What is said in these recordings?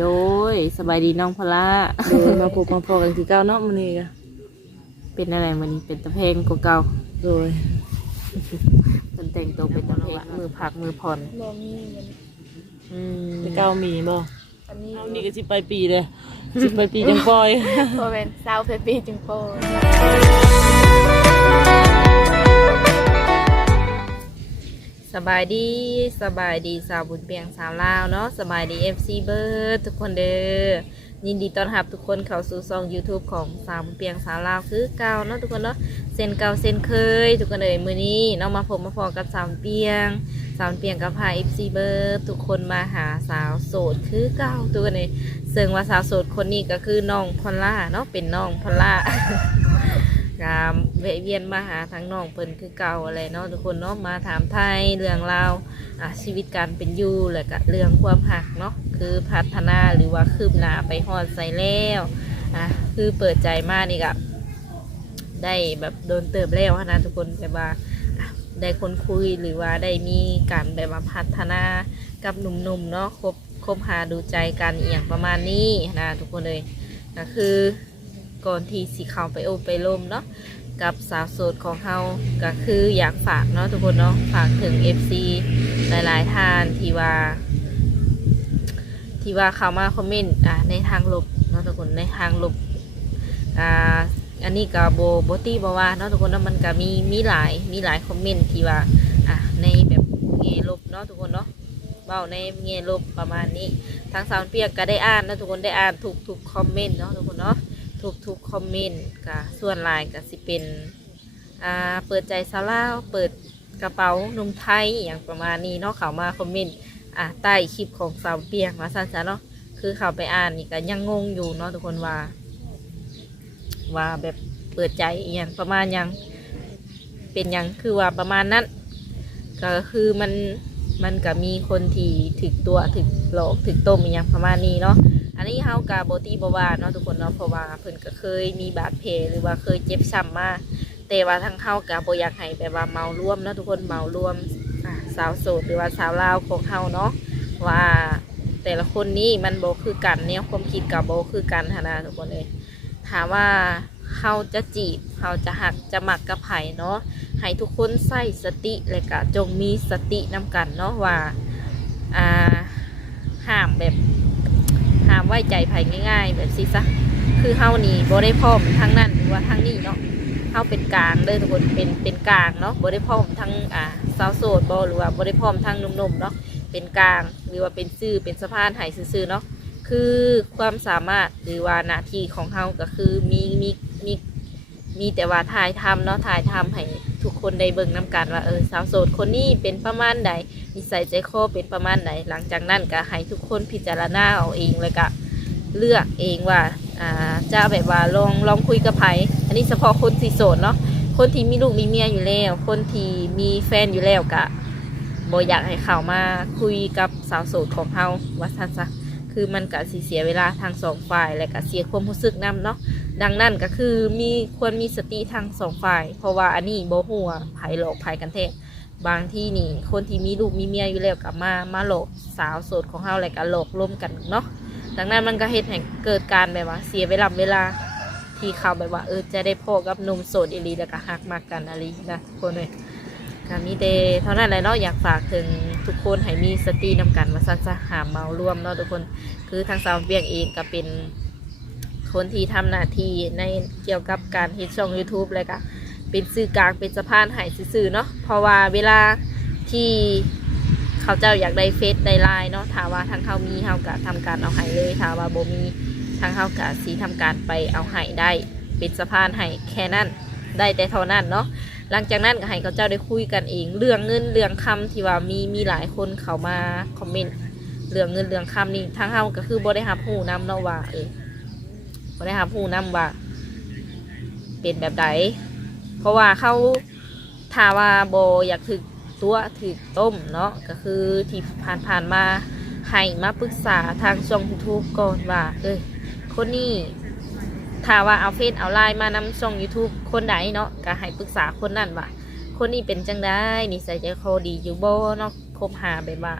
โดยสบายดีน้องพละเดินมาพบมาพอกันที่เก้าเนาะมื้อนี้ก็เป็นอะไรมันนี้เป็นตะเพลงกว่าเก่าโดยเป็นแต่งตัวเป็นตะเพลงมือผักมือผ่อนบ่มีเงินอืมที่เก้ามีบ่อันนี้เอานี่ก็สิไปปีเลยสิไปปีจังปล่อยพอเป็นสาวเพชรปีจึงโปร สบายดีสบายดีสาวบุญเปียงสาวลาวเนาะสบายดี FC เบิร์ดทุกคนเด้อยินดีต้อนรับทุกคนเข้าสู่ช่อง YouTube ของสาวบุญเปียงสาวลาวคือเก่าเนาะทุกคนเนาะเส้นเก่าเส้นเคย ทุกคนเอ่ยมื้อนี้เนาะมาพบมาพอกับสาวเปียง สาวเปียงกับพา FC เบิร์ดทุกคนมาหาสาวโสดคือเก่าทุกคนเอ่ยซึ่งว่าสาวโสดคนนี้ก็คือน้องพอลล่าเนาะเป็นน้องพอลล่า กามแวเวียนมาหาทั้งน้องเพิ่นคือเก่าอะไรเนาะทุกคนเนาะมาถามไทยเรื่องราวอะชีวิตการเป็นอยู่แล้วก็เรื่องความหักเนาะคือพัฒนาหรือว่าคืบหน้าไปฮอดใส่แล้วอะคือเปิดใจมากนี่ก็ได้แบบโดนเติบแล้วนะทุกคนแบบว่าได้คนคุยหรือว่าได้มีการแบบว่าพัฒนากับหนุ่มๆเนาะคบคบหาดูใจกันเอียงประมาณนี้นะทุกคนเลยก็คือ ก่อนที่สิเข้าไปโอบไปลมเนาะกับสาวโสดของเฮาก็คืออยากฝากเนาะทุกคนเนาะฝากถึง FC หลายๆท่านที่ว่า ที่ว่าเขามาคอมเมนต์อ่าในทางลบเนาะทุกคนในทางลบอ่าอันนี้ก็โบโบตี้บว่าเนาะทุกคนเนาะมันก็มีมีหลายมีหลายคอมเมนต์ที่ว่าอะในแบบแง่ลบเนาะทุกคนเนาะเบาในแง่ลบประมาณนี้ทางสาวเปียกก็ได้อ่านเนาะทุกคนได้อ่านทุกทุกคอมเมนต์เนาะทุกคน ทุกทุกคอมเมนต์ก็ส่วนลายก็สิเป็นอ่าเปิดใจซาลาวเปิดกระเป๋านุ่มไทยอย่างประมาณนี้เนาะเขามาคอมเมนต์อ่าใต้คลิปของสาวเปียงมาสั้นๆเนาะคือเขาไปอ่านนี่ก็ยังงงอยู่เนาะทุกคนว่า ว่าแบบเปิดใจอย่างประมาณยังเป็นยังคือว่าประมาณนั้นก็คือมันมันก็มีคนที่ถึกตัวถึกหลอกถึกต้มอย่างประมาณนี้เนาะ อันนี้เฮากาโบตี้บว่าเนาะทุกคนเนาะเพราะว่าเพิ่นก็เคยมีบาดแผลหรือว่าเคยเจ็บช้ำมาแต่ว่าทางเฮากาบ่อยากให้แบบว่าเมาร่วมเนาะทุกคนเมาร่วมอ่าสาวโสดหรือว่าสาวลาวของเฮาเนาะว่าแต่ละคนนี้มันบ่คือกันแนวความคิดกับบ่คือกันหั้นนะทุกคนเอ้ยถามว่าเฮาจะจีบเฮาจะหักจะหมักกับไผเนาะให้ทุกคนใส่สติและก็จงมีสตินำกันเนาะว่าอ่าห้ามแบบ หามไว้ใจไผง่าย ๆ แบบสิซะคือเฮานี่บ่ได้พร้อมทั้งนั้นหรือว่าทั้งนี้เนาะเฮาเป็นกลางเด้อทุกคนเป็นเป็นกลางเนาะบ่ได้พร้อมทั้งอ่าสาวโสดบ่หรือว่าบ่ได้พร้อมทั้งหนุ่มๆเนาะเป็นกลางหรือว่าเป็นซื่อเป็นสะพานให้ซื่อๆเนาะคือความสามารถหรือว่าหน้าที่ของเฮาก็คือมีมีมีมีแต่ว่าถ่ายทำเนาะถ่ายทำให้ ทุกคนได้เบิ่งนํกันว่าเออสาวโสดคนนี้เป็นประมาณใดนิสัยใจคอเป็นประมาณไหนหลังจากนั้นก็ให้ทุกคนพิจารณาเอาเองเลยก็เลือกเองว่าอ่าจะแบบว่าลองลองคุยกับไผอันนี้เฉพาะคนที่โสดเนาะคนที่มีลูกมีเมียอยู่แล้ว คนที่มีแฟนอยู่แล้วก็บ่อยากให้เขามาคุยกับสาวโสดของเฮาว่าซั่นซะ คือมันก็สิเสียเวลาทางสองฝ่าย และก็เสียความรู้สึกนํเนาะดังนั้นก็คือมีควรมีสติทางสองฝ่าย เพราะว่าอันนี้โบ่ฮู้ว่าไผหลอกไผกันแท้บางที่นี่คนที่มีลูกมีเมียอยู่แล้วกับมามาหลอกสาวโสดของเฮาอะไรกันหลอกร่วมกันเนาะดังนั้นมันก็เฮ็ดให้เกิดการแบบว่าเสียเวลาเวลาที่เขาแบบว่าเออจะได้พอกับหนุ่มโสดอีหลีแล้วก็ฮักมากกันอะไรนะคนเลย ก็มีแต่เท่านั้นแหละเนาะอยากฝากถึงทุกคนให้มีสตินำกันมาซักจะหามเมาร่วมเนาะทุกคนคือทางสาวเบียงเองก็เป็นคนที่ทำหน้าที่ในเกี่ยวกับการเฮ็ดช่อง YouTube เลยก็เป็นสื่อกลางเป็นสะพานใหายซื่อเนาะเพราะว่าเวลาที่เขาเจ้าอยากได้เฟซได้ไลน์เนาะถามว่าทางเขามีเขากะทำการเอาให้เลยถามว่าโบมีทางเขากะสีทำการไปเอาให้ได้ เป็นสะพานให้แค่นั้นได้แต่เท่านั้นเนาะ หลังจากนั้นก็ให้เขาเจ้าได้คุยกันเอง เรื่องเงินเรื่องคำที่ว่ามีมีหลายคนเขามาคอมเมนต์เรื่องเงินเรื่องคำนี่ทางเขาก็คือบ่ได้รับหูนำเนาะว่าเออบ่ได้รับหูนำว่า เป็นแบบใดเพราะว่าเขาถ้าว่าโบอยากถึกตัวถึกต้มเนาะก็คือที่ผ่านผ่านๆมาให้มาปรึกษาทางช่องยูทูบก่อนว่า เอ้ยคนนี้ ถ้าว่าเอาเฟซเอาไลน์มานำช่อง YouTube คนใดเนาะก็ให้ปรึกษาคนนั้นว่า คนนี้เป็นจังได้นิสัยใจคอดีอยู่บ่เนาะคบหาแบบว่า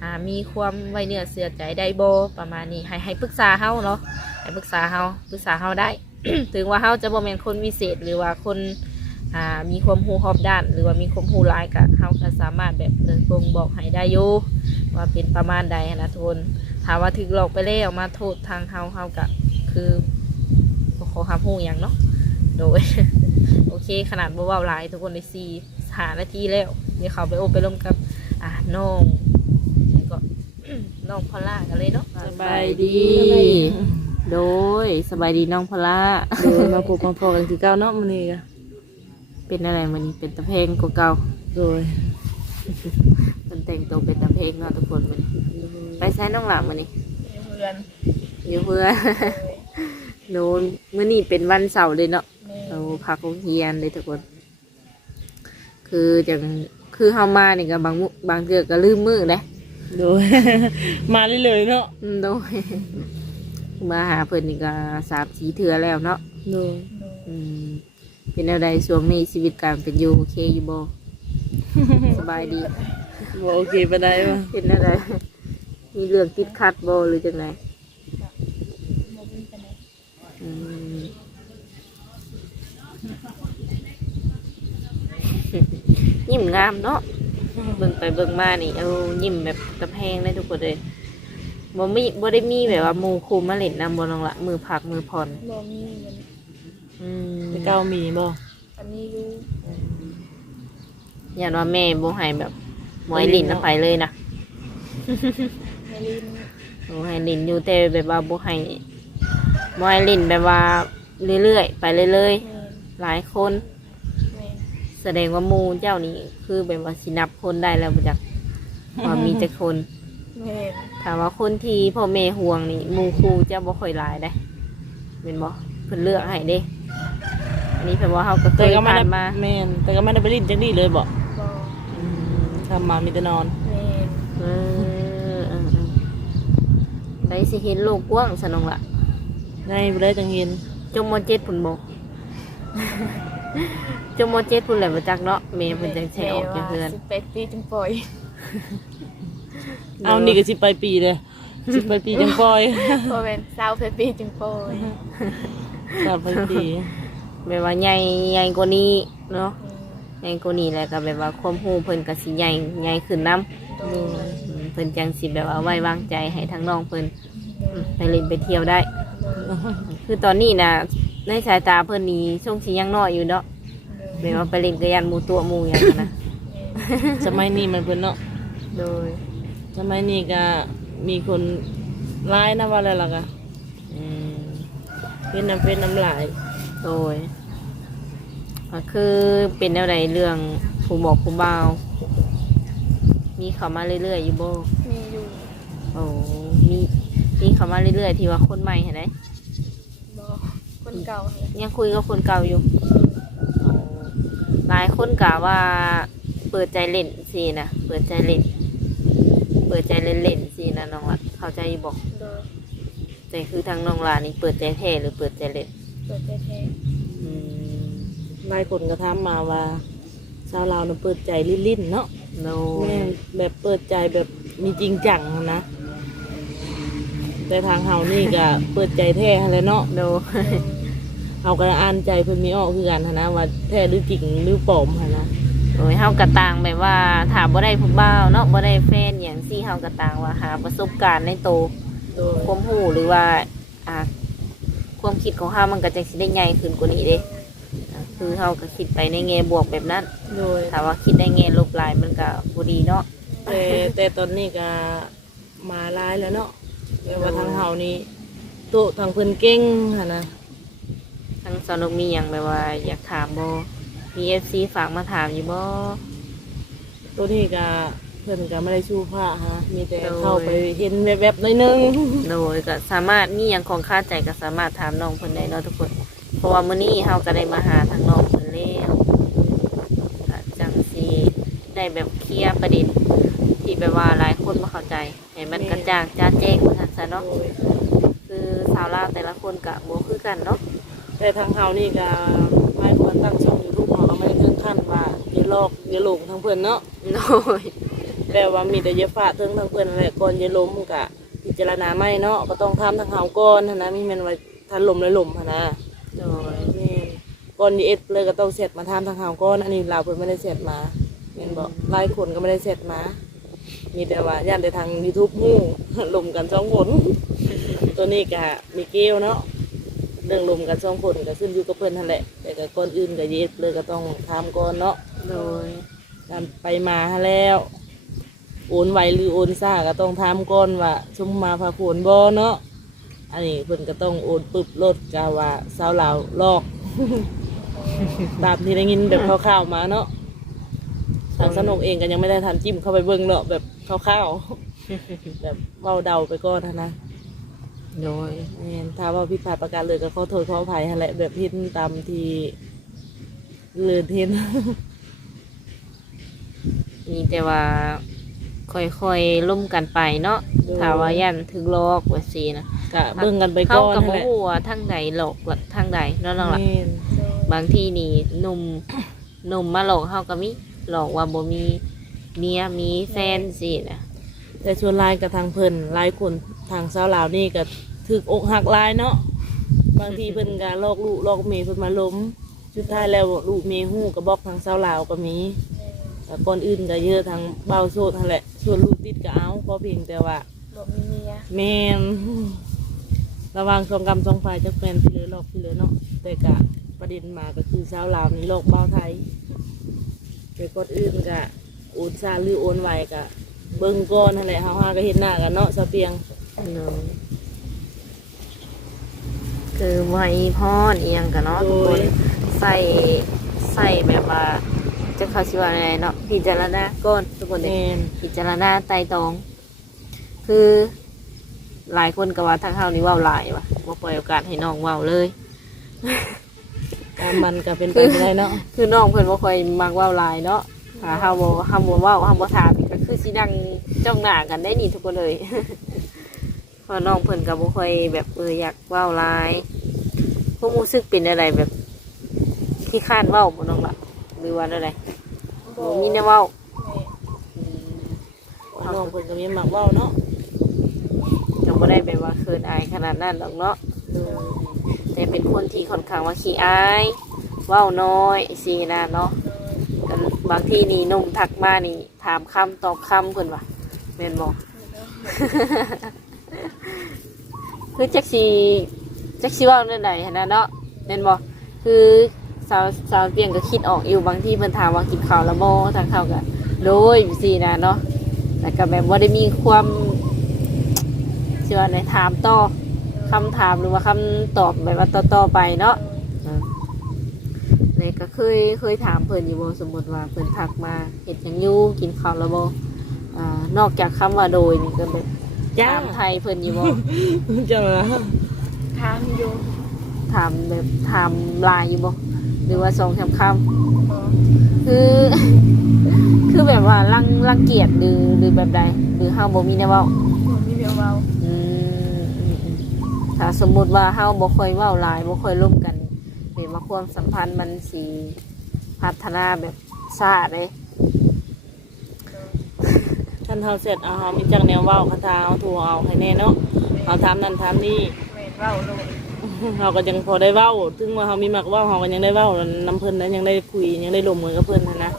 อ่ามีความไว้เนื้อเสือใจได้โบประมาณนี้ให้ให้ปรึกษาเฮาเนาะให้ปรึกษาเฮาปรึกษาเฮาได้ ถึงว่าเฮาจะบ่แม่นคนวิเศษหรือว่าคนอ่ามีความรู้รอบด้าน หรือว่ามีความรู้หลายก็เฮาก็สามารถแบบเออบ่งบอกให้ได้อยู่ว่าเป็นประมาณใดนะทุนถ้าว่าถึกหลอกไปแล้วมาโทษทางเฮาเฮาก็คือ บ่ขอคำรู้หยังเนาะโดยโอเค ขนาดบ่เว้าหลายทุกคนได้สี่หานาทีแล้ว เดี๋ยวเขาไปโอบไปร่วมกับ อะน้องแล้วก็น้องพลากันเลยเนาะสบายดี โดยสบายดีน้องพลาโดยมาพบมาพอกันที่เก้าเนาะมื้อนี้ก็เป็นอะไรมันนี้เป็นตะเพลงกว่าเก่าโดยเป็นแต่งตัวเป็นตะเพลงเนาะทุกคนมันไปใช้น้องหลังมันนี้เพื่อนอยู่เพื่อ โน้นมื่อนี้เป็นวันเสาร์เลยเนาะแม่เราพักโรงเรียนเลยทุกคน คือจังคือเฮามานี่ก็บางมุบางเทื่อก็ลืมมือเลยโดย มาเรื่อยๆเนาะอืมโดยมาหาเพิ่นนี่ก็สามสีเทื่อแล้วเนาะโดยอืมเป็นอะไรช่วงนี้ชีวิตการเป็นอยู่โอเคอยู่บ่สบายดีบ่โอเคปานใดวะเป็นอะไรมีเรื่องติดขัดบ่หรือจังไง บ่มีปานใด อืม ยิ้มงามเนาะเบิ่งไปเบิ่งมานี่เอายิ้มแบบกระแพงได้ทุกคนเลยบ่มีบ่ได้มีแบบว่าหมู่คุมมาเล่นนำบ่น้องละมือพักมือผ่อนบ่มีมันอืมแต่เก้ามีบ่อันนี้อยู่อย่าว่าแม่บ่ให้แบบบ่ให้ลิ้นนำไปเลยนะแม่ลินบ่ให้ลิ้นอยู่แต่แบบว่าบ่ให้บ่ให้ลิ้นแบบว่าเรื่อยๆไปเรื่อยแม่ๆหลายคนแม่ แสดงว่าหมูเจ้านี่คือแบบว่าสินับคนได้แล้วบ่จักว่ามีจักคนแม่ถามว่าคนที่พ่อแม่ห่วงนี่หมูครูเจ้าบ่ค่อยหลายได้เป็นบ่เพิ่นเลือกให้เด้ อันนี้แปลว่าเฮาก็เคแต่ยก็ไม่ผ่าได้นมาแม่นแต่ก็ไม่ได้ไปลิ้นจังดีเลยบ่บ่ทำมามีแต่นอนแม่เออเออเออได้สิเห็นโลกกว้างสนองละ ได้บ่ได้จังเห็นจมมเจ็ดพุ่นบ่ จมมเจ็ดพุ่นแหละบ่จักเนาะแม่เพิ่นจังแชออกจากเฮือนสิบแปดปีจึงปล่อยเอานี่ก็สิไปปีเลยสิไปปีจังปล่อยบ่แม่น28ปีจึงปล่อยกลับไปปีแบบว่าใหญ่ใหญ่กว่านี้เนาะแม่ใหญ่กว่านี้แล้วก็แบบว่าความรู้เพิ่นก็สิใหญ่ใหญ่ขึ้นนํโดยเพิ่นจังสิแบบว่าไว้วางใจให้ทั้งน้องเพิ่นอืมไปเล่นไปเที่ยวได้ คือตอนนี้นะ ในสายตาเพิ่นนี่ช่วงสิยังน้อยอยู่เนาะแบบว่าไปเล่นกระยันหมูตัวหมูอย่างนั้นนะ สมัยนี้มันเพิ่นเนาะโดยสมัยนี้ก็มีคนร้ายนะว่าอะไรล่ะกะอืมเป็นน้ำเป็นน้ำลายโดยก็คือเป็นแนวใดเรื่องผู้บอกผู้บ่าวมีเข้ามาเรื่อยๆอยู่บ่มีอยู่โอ้มีมีเข้ามาเรื่อยๆที่ว่าคนใหม่เห็นไหมบ่ คนเก่าหั่นแหละยังคุยกับคนเก่าอยู่โอ้หลายคนกล่าวว่า เปิดใจเล่นสินะเปิดใจเล่น เปิดใจเล่นๆสินะน้องละเข้าใจอยู่บอกโดยแต่คือทางน้องลานี่เปิดใจแท้หรือเปิดใจเล่นเปิดแท้อืมหลายคนก็ถามมาว่าชาวลาวน่ะเปิดใจลิ้นๆเนาะโนแม่แบบเปิดใจแบบมีจริงจังนะ แต่ทางเฮานี่ก็เปิดใจแท้หั้นแหล้วเนาะ โน เฮาก็อ่านใจเพิ่นมีออกคือกันหั้นนะว่าแท้หรือจริงหรือปลอมหั้นนะโดยเฮากระต่างแบบว่าถามบ่ได้ผู้บ่าวเนาะบ่ได้แฟนอย่างซี่เฮากระต่างว่าหาประสบการณ์ในโตวโดยความรู้หรือว่าอ่าความคิดของเฮามันก็จังสิได้ใหญ่ขึ้นกว่านี้เด้อ่าคือเฮาก็คิดไปในแง่บวกแบบนั้นโดย ถ้าว่าคิดในแง่ลบหลายมันก็บ่ดีเนาะ แต่แต่ตอนนี้ก็มาหลายแล้วเนาะแต่ว่าทางเฮานี่โตะทางเพิ่นเก่งหั่นนะ ทั้งสนุกมีหยังแบบว่า อยากถามบ่มี FC ฝากมาถามอยู่บ่ ตัวนี้ก็เพิ่นก็ไม่ได้ชูผ้าฮะ มีแต่โดยเข้าไปเห็นแวบๆหน่อยนึงโดยก็สามารถมีหยังของคาใจก็สามารถถามน้องเพิ่นได้เนาะทุกคน เพราะว่ามื้อนี้เฮาก็ได้มาหาทางน้องเพิ่นแล้วก็จังสิได้แบบเคลียร์ประเด็นที่แบบว่าหลายคนบ่เข้าใจให้มันกระจ่างจ้าแจ้งว่าซั่นซะเนาะ โดยคือสาวลาวแต่ละคนก็บ่คือกันเนาะ แต่ทางเฮานี่ก็ไม่ควรตั้งช่อง YouTube เฮาก็ไม่ได้ถึงขั้นว่าอย่าลอกอย่าหลงทางเพิ่นเนาะโดยแปลว่ามีแต่เยาฟ้าถึงทั้งเพิ่นนั่นแหละก่อนจะล้มกะพิจารณาไม่เนาะก็ต้องทำทางเฮาก่อนหั้นนะมีแม่นว่าทันลมเลยลมหั้นนะโดยแม่นก่อนดีเอ็ดเลยก็ต้องเสร็จมาทำทางเฮาก่อนอันนี้ลาวเพิ่นไม่ได้เสร็จมาแม่นบ่หลายคนก็ไม่ได้เสร็จมา มีแต่ว่าย่านแต่ทาง YouTube ฮู้ลมกันสองคน ตัวนี้ก็มีเกลเนาะ เรื่องลมกันสองคนก็ขึ้นอยู่กับเพิ่นนั่นแหละ แต่ก็ก่อนอื่นก็เย็ดเลยก็ต้องทำก่อนเนาะโดยการไปมาหาแล้วโอนไวหรือโอนซ่าก็ต้องทำก่อนว่าชุมมาพาผลบ่เนาะอันนี้เพิ่นก็ต้องโอนปึบรถกาว่าสาวลาวลอก ตามที่ได้ยินแบบคร่าวๆมาเนาะทางสนุกเองก็ยังไม่ได้ทันจิ้มเข้าไปเบิ่งเนาะแบบคร่าวๆแบบเว้าเดาไปก่อนหั้นนะ โดยแม่นถ้าว่าผิดพลาดประการเลยก็ขอโทษขออภัยหั่นแหละแบบพินตามที่เลือนเทนมีแต่ว่าค่อยๆล่มกันไปเนาะถ้าว่ายันถึงลอกว่าสินะกะเบิ่งกันไปเข้าก่อนกับนั่นบ่แหละฮู้ว่าทางใดหลอกหรือทางใดเนาะน้องล่ะแม่นบางทีนี่หนุ่ม หนุ่มมาหลอกเฮาก็มีหลอกว่าบ่มีเมียมีแฟนสินะแต่ชวนไลน์กับทางเพิ่นหลายคน ทางสาวลาวนี่ก็ถึกอกหักหลายเนาะบางทีเพิ่นก็ลอกลูกลอกเมย์เพิ่นมาล้มสุดท้ายแล้วลูกเมย์ฮู้ก็บอกทางสาวลาวก็มีแต่ก่อนอื่นก็เยอะทางเบาโซดนั่นแหละส่วนลูกติดก็เอาเพราะเพียงแต่ว่าบ่มีเมียแม่นระหวังสองกรรมสองฝ่ายจักแฟนพี่เลยหลอกพี่เลยเนาะแต่กะประเด็นมาก็คือสาวลาวนี่โลกเบ้าไทยแต่กดอื่นกะโอนซาหรือโอนไหวกะเบิ่งก่อนนั่นแหละเฮาหาก็เห็นหน้ากันเนาะสะเปียงเนาะ คือไวยพรเอียงกันเนาะทุกคนใส่ใส่แบบว่าจะเขาชิว่าอะไรเนาะพิจารณาก่อนทุกคนเด้แม่นพิจารณาไต่ตรอง คือหลายคนก็ว่าทางเฮานี่เว้าหลายวะบ่ปล่อยโอกาสให้น้องเว้าเลยตามมันก็เป็นไปไม่ได้เนาะคือน้องเพิ่นบ่ค่อยมักเว้าหลายเนาะถ้าเฮาบ่เฮาบ่เว้าเฮาบ่ถามก็คือสินั่งจ้องหน้ากันได้นี่ทุกคนเลย เพราะน้องเพิ่นก็บ่ค่อยแบบเอออยากเว้าหลายความรู้สึกเป็นอะไรแบบขี้ข้านเว้าบ่น้องล่ะหรือว่าอะไรบ่มีแนวเว้าแม่น้องเพิ่นก็มีหมักเว้าเนาะก็บ่ได้แบบว่าเคินอายขนาดนั้นหรอกเนาะแต่เป็นคนที่ค่อนข้างว่าขี้อายเว้าน้อยสีนะเนาะแต่บางทีนี่หนุ่มทักมานี่ ถามคำตอบคำเพิ่นว่าแม่นบอก คือจักสีจักสีว่าเรื่องใดหั้นนะเนาะแม่นบอกคือสาวสาวเปียงก็คิดออกอยู่บางที่เพิ่นถามว่ากินข้าวแล้วบ่ทางเขาก็โดยสีนะเนาะแต่ก็แบบว่าได้มีความสิว่าในถามต่อคำถามหรือว่าคำตอบแบบว่าต่อๆไปเนาะเลยก็เคยเคยถามเพิ่นอยู่บ่สมมติว่าเพิ่นทักมาเห็ดยังอยู่กินข้าวแล้วบ่อ่านอกจากคำว่าโดยนี่ก็แบบ จ้าถามไทยเพิ่นอยู่บ่จ้าละทางอยู่ถามแบบถามลายอยู่บ่หรือว่าสองคำคบ่ำคือ คือแบบว่ารังรังเกียจหรือหรือแบบใดหรือเฮาบ่มีแนวเว้าบ่มีเมียเว้าอืมอืมอืมถ้าสมมุติว่าเฮาบ่ค่อยเว้าหลายบ่ค่อยร่วมกันเห็นว่าความสัมพันธ์มันสิพัฒนาแบบช้าเล ยท่านเฮาเสร็จเอาเฮามีจักแนวเว้าคันทาเฮาถูกเอาให้แน่เนาะเอาถามนั่นถามนี่แม่นเว้าโลดเฮาก็ยังพอได้เว้าถึงว่าเฮามีหมักเว้าเฮาก็ยังได้เว้าน้ำเพิ่นนั้นยังได้คุยยังได้ลมมือกับเพิ่นหั้นนะ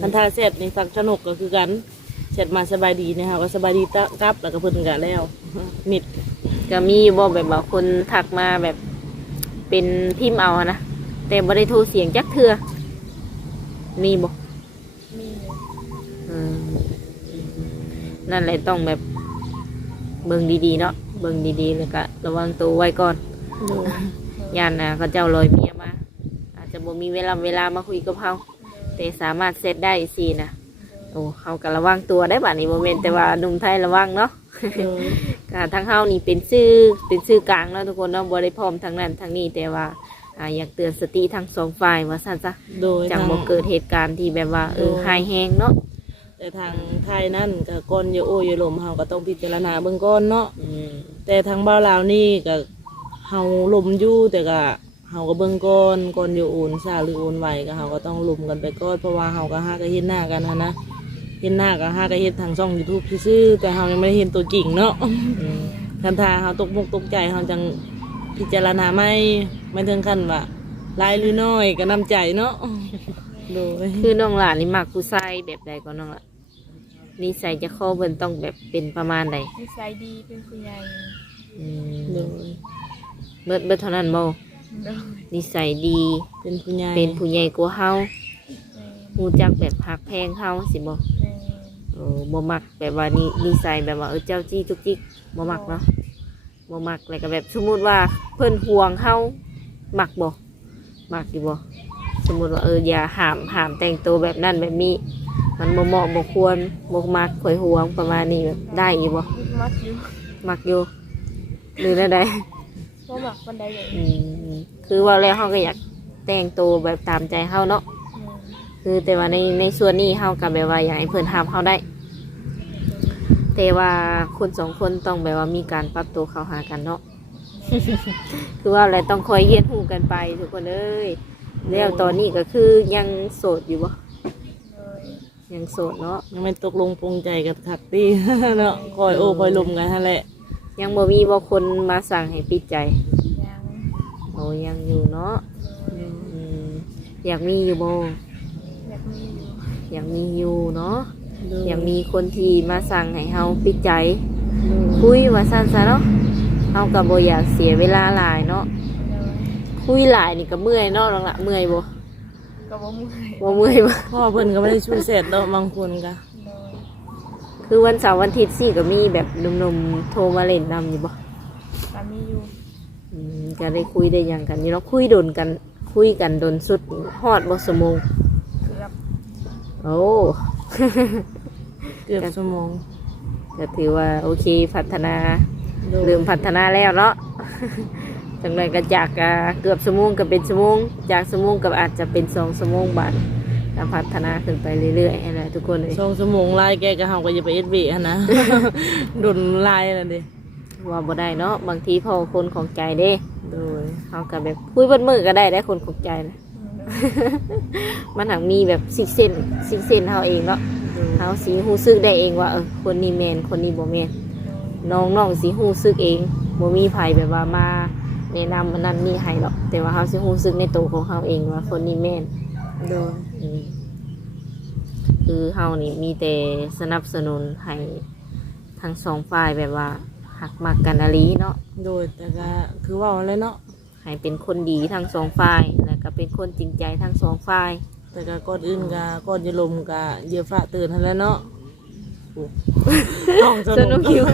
คันทาเสร็จนี่ฟังสนุกก็คือกันเสร็จมาสบายดีเนี่ยค่ะก็สบายดีตะกลับแล้วก็เพิ่นกันแล้วมิดก็มีอยู่บ่แบบว่าคนทักมาแบบเป็นพิมพ์เอาอะนะแต่บ่ได้โทรเสียงจักเทื่อมีบ่ มีอยู่ อืม นั่นแหละต้องแบบเบิ่งดีๆเนาะเบิ่งดีๆแล้วก็ระวังตัวไว้ก่อนย่านนะเขาเจ้าลอยเมียมา อาจจะบ่มีเวลาเวลามาคุยกับเขาแต่สามารถเซตได้สินะโอ้เขาก็ระวังตัวได้บัดนี้โมเมนแต่ว่าหนุ่มไทยระวังเนาะก็ทั้งเฮานี่เป็นชื่อเป็นชื่อกลางเนาะทุกคนเนาะบ่ได้พร้อมทั้งนั้นทั้งนี้แต่ว่าอ่าอยากเตือนสติทั้งสองฝ่ายว่าซั่นซะโดยจังทางบ่เกิดเหตุการณ์ที่แบบว่าเออโดยหายแฮงเนาะ แต่ทางไทยนั่นก็ก่อนอย่าโอ้อย่าลมเฮาก็ต้องพิจารณาเบื้องก่อนเนาะอืมแต่ทางบ้านลาวนี่ก็เฮาลมอยู่แต่ก็เฮาก็เบื้องก่อนก่อนอย่าโอนซาหรือโอนไหวก็เฮาก็ต้องลมกันไปก่อนเพราะว่าเฮาก็หาก็เห็นหน้ากันนะนะเห็นหน้าก็หาก็เห็นทางช่อง YouTube ซื่อๆแต่เฮายังไม่ได้เห็นตัวจริงเนาะอืมคันทาเฮาตกมุกตกใจเฮาจังพิจารณาไม่ไม่ถึงขั้นว่าหลายหรือน้อยก็นำใจเนาะ โดยคือน้องหลานนี่มักผู้ชายแบบใดก็น้องละนิสัยจะเข้อเบิ่นต้องแบบเป็นประมาณใดนิสัยดีเป็นผู้ใหญ่อืมโดยเบิดเบิดเท่านั้นบ่โดยนิสัยดี เป็นผู้ใหญ่เป็นผู้ใหญ่กว่าเฮาแม่รู้จักแบบหักแพงเฮาสิบ่แม่เออบ่มักแบบว่านี่นิสัยแบบว่าเออเจ้าจี้จุกจิกบ่มักเนาะบ่มักแล้วก็แบบสมมุติว่าเพิ่นห่วงเฮามักบ่มักอยู่บ่ สมมุติว่าเอออย่าห้ามห้ามแต่งตัวแบบนั้นแบบนี้ มันบ่เหมาะบ่ควรบ่มักข่อยห่วงประมาณนี้แบบได้อยู่บ่มักอยู่มักอยู่หรือได้บ่มักปานใดเลยอืมคือว่าแล้วเฮาก็อยากแต่งตัวแบบตามใจเฮาเนาะแม่คือแต่ว่าในในส่วนนี้เฮากับแบบว่าอยากให้เพิ่นห้ามเฮาได้ แต่ว่าคนสองคนต้องแบบว่ามีการปรับตัวเข้าหากันเนาะคือว่าอะไรต้องคอยเยียนหูกันไปทุกคนเอ้ย แล้วตอนนี้ก็คือยังโสดอยู่บ่โดยยังโสดเนาะยังไม่ตกลงปรงใจกันคักตีเนาะคอยโอ้คอยลมกันนั่นแหละยังบ่มีบ่คนมาสั่งให้ปิดใจยังโอ้ยังอยู่เนาะโดยอืมอยากมีอยู่บ่อยากมีอยู่อยากมีอยู่เนาะโดยอยากมีคนที่มาสั่งให้เฮาปิดใจโดยคุยว่าสั้นซะเนาะเฮากับโบอยากเสียเวลาหลายเนาะโดย คุยหลายนี่ก็เมื่อยเนาะลังละเมื่อยบ่ก็บ่เมื่อยบ่เมื่อยบ่พ่อเพิ่นก็ไม่ได้ช่วยเสร็จดอกบางคนก็โดยคือวันเสาร์วันอาทิตย์สี่ก็มีแบบหนุ่มๆโทรมาเล่นนำอยู่บ่ก็มีอยู่อืมก็ได้คุยได้หยังกันนี่เนาะคุยดนกัน คุยกันดนสุดฮอดบ่สมงเกือบโอ้ เกือบชั่วโมงก็ถือว่าโอเคพัฒนาโดยเริ่มพัฒนาแล้วเนาะ จังเลยก็จากอ่าเกือบสมงก็เป็นสมงจากสมงก็อาจจะเป็นสองสมงบาทการพัฒนาขึ้นไปเรื่อยๆนั่นแหละทุกคนเลยสองชั่วโมงไล่แกก็เฮาก็อย่าไปเอ็ดเบะนะโดนไล่นั่นดิว่าบ่ได้เนาะบางทีพอคนของใจเด้โดยเขาก็แบบคุยเบนมือก็ได้ได้คนของใจนะมันหังมีแบบซิกเซนซิกเซนเขาเองเนาะโดยเขาสีหูซึกได้เองว่าเออคนนี้แมนคนนี้บ่แมนน้องน้องสีหูซึกเองบ่มีไผแบบว่ามา แนะนำมันนั่นนี่ให้หรอก แต่ว่าเขาสิหูซึกในตัวของเขาเองว่าคนนี้แมนโดยอืมคือเฮานี่มีแต่สนับสนุนให้ทั้งสองฝ่ายแบบว่าหักมักกันอหลีเนาะโดยแต่ก็คือว่าอะไรเนาะให้เป็นคนดีทั้งสองฝ่ายแล้วก็เป็นคนจริงใจทั้งสองฝ่าย แต่ก็ก่อนอื่นก็ก่อนจะลมก็เยอะฟ้าตื่นทันแล้วเนาะ โอ้ห้องสสนุนุกกอยู่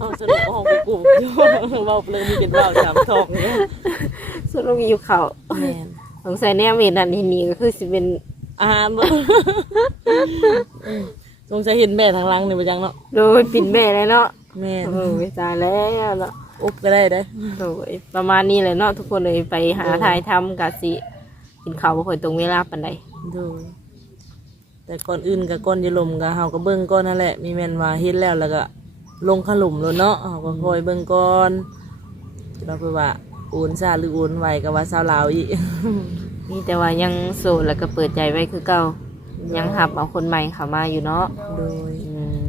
ห้องสนุกห้องกูกูเว้าเปลืองมีเป็นเว้าสามทองเนี่ยสนุกอยู่เขาแม่นสงสัยแนวเห็นอันนี้นี่ก็คือสิเป็นอาหารบ่อืมสงสัยเห็นแม่ทางหลังนี่บ่จังเนาะโดยปิ่นแม่เลยเนาะแม่นโอ้ยตายแล้วเนาะอุบก็ได้ได้อโดยประมาณนี้เลยเนาะทุกคนเลยไปหาถ่ายทำกะสิกินข้าวบ่ค่อยตรงเวลาปานใด โดย แต่ก่อนอื่นก็ก่อนจะลมก็เฮาก็เบิ่งก่อนนั่นแหละ มีแม่นว่าเฮ็ดแล้วแล้วก็ลงขลุ่มแล้วเนาะเฮาก็คอยเบิ่งก่อนเราเพื่อว่าโอนซาหรือโอนไวก็ว่าสาวลาวอีกนี่แต่ว่ายังโสดแล้วก็เปิดใจไว้คือเก่ายังหับเอาคนใหม่เข้ามาอยู่เนาะโดยอืม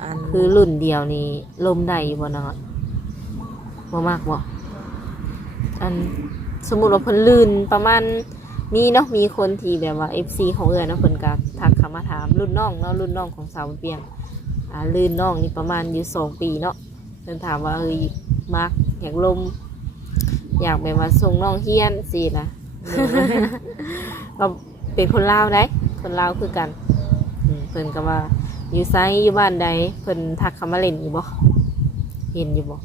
อันคือรุ่นเดียวนี่ลมได้อยู่บ่เนาะบ่มากบ่อันสมมุติว่าเพิ่นลื่นประมาณ มีเนาะมีคนที่แบบว่า FC ของเอื้อเนาะเพิ่นก็ทักเข้ามาถามรุ่นน้องเนาะรุ่นน้องของสาวเปียงอ่าลื่นน้องนี่ประมาณอยู่สองปีเนาะเพิ่นถามว่าเอ้ยมักอยากลม อยากแบบว่าส่งน้องเฮียนสินะก็เป็นคนลาวได้คนลาวคือกันอืมเพิ่นก็ว่าอยู่ไซอยู่บ้านใดเพิ่นทักเขามาเล่นอยู่บ่เห็นอยู่บ่บอก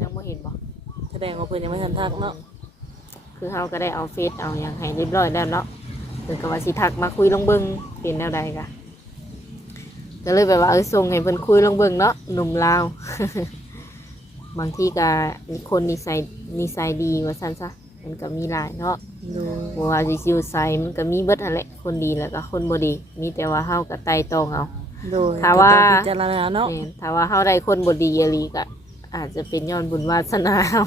ยังบ่เห็นบ่แสดงว่าเพิ่นยังไม่ทันทักเนาะ คือเฮาก็ได้เอาเฟซเอาหยังให้เรียบร้อยแล้วเนาะเพิ่นก็ว่าสิทักมาคุยลองเบิ่งเป็นแนวใดกะก็เลยแบบว่าเออส่งให้เพิ่นคุยลองเบิ่งเนาะหนุ่มลาว บางทีก็คนนิสัยนิสัยดีว่าซั่นซะมันก็มีหลายเนาะโดยบ่ว่าสิอยู่ไสมันก็มีเบิดนั่นแหละคนดีแล้วก็คนบ่ดี มีแต่ว่าเฮาก็ไต่ตองเอาโดยถ้าว่าก็ต้องพิจารณาเนาะแม่นถ้าว่าเฮาได้คนบ่ดีอีหลีก็อาจจะเป็นย้อนบุญวาสนาเฮา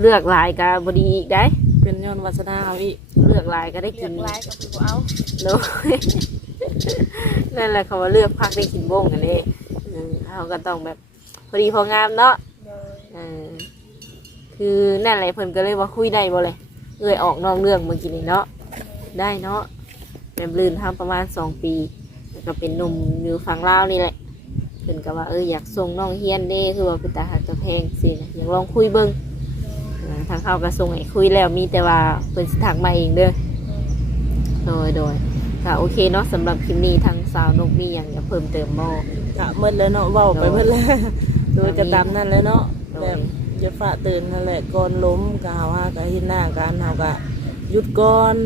เลือกหลายก็บ่ดีอีกได้ เป็นย้อนวาสนาเอาอีกเลือกหลายก็ได้เลืกิอกนลายก็คือบ่เอาโดย นั่นแหละคำว่าเลือกพักได้กินบ้งกันเองเออเขาก็ต้องแบบพอดีพองามเนาะโดยเออคือนั่นแหละเพิ่นก็เลยว่าคุยได้บ่เลยเอ่ยออกนอกเรื่องเมื่อกี้นี้เนาะได้เนาะแบบลื่นทำประมาณสองปีแล้วก็เป็นหนุ่มอยู่ฝั่งลาวนี่แหละเพิ่นก็ว่าเอออยากส่งน้องเฮียนเด้คือว่าเป็นตาหักจะแพงสินะอยากลองคุยเบิ่งเออ ทางเขาก็ส่งให้คุยแล้วมีแต่ว่าเพิ่นสิทักมาเองเด้อโดยโดยค่ะโอเคเนาะสำหรับคลิปนี้ทางสาวนกมีอย่างจะเพิ่มเติมบ่ กะเมื่อแล้วเนาะเว้าไปเมื่อแล้วโดยจะตามนั่นเลยเนาะโดยแบบจะฝ่าตื่นนั่นแหละก่อนล้มกะเฮาฮากะเห็นหน้ากันเฮากะหยุดก่อน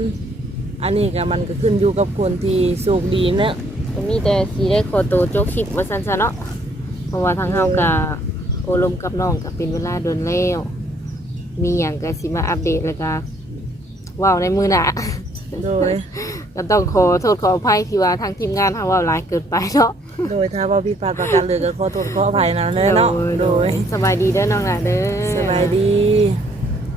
อันนี้ก็มันก็ขึ้นอยู่กับคนที่โชคดีเนาะก็มีแต่สีได้ขอตัวโจกคลิปว่าซั่นซะเนาะเพราะว่าทางเฮาก็โอลมกับน้องก็เป็นเวลาโดนแล้ว มีอย่างก็สิมาอัปเดตแล้วก็เว้าในมือหน้าโดย ก็ต้องขอโทษขออภัยที่ว่าทางทีมงานเฮาเว้าหลายเกินไปเนาะโดยถ้าเว่าผิดพลาดประการเลยก็ขอโทษขออภัยนะเลยเนาะโดยสบายดีเด้อน้องหล่ะเด้อสบายดี